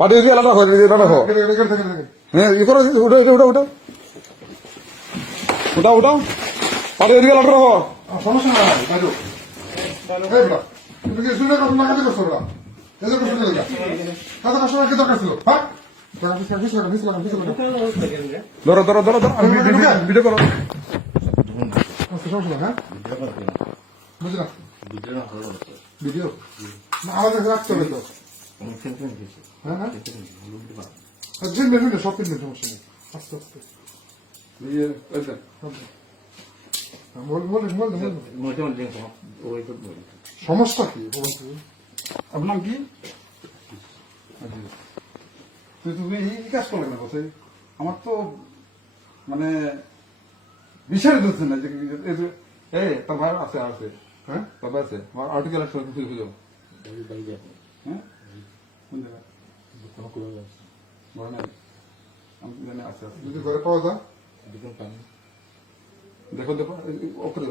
পাটি দিয়ে আলাদা হয় এটা রাখো হ্যাঁ ই করো উঠো উঠো উঠো উঠো উঠাও উঠাও পাটি দিয়ে আলাদা রাখো সমস্যা নাই বাইরো এই বড় তুমি কি শুনে কথা না কাজে করছো বড় এজে করছো না কাজে কাস্টমার কি দরকার ছিল হ্যাঁ ধরো ধরো ধরো ধরো ভিডিও করো সমস্যা হ্যাঁ বুঝলা ভিডিও না আমাদের রাখতে হবে তো হ্যাঁ হ্যাঁ সব কিনবেন সমস্যা নেই আস্তে আস্তে সমস্যা কি আপনার কি তুমি এই কাজ করলে না বসে আমার তো মানে বিষয় ধরছে না যে তার ভাই আছে আছে হ্যাঁ বাবা আছে আমার আর্টিকেল আছে খুঁজো হ্যাঁ কোন জায়গায় বড় নাই আমি জানি আছে যদি ঘরে পাওয়া যায় দেখো দেখো ওপরে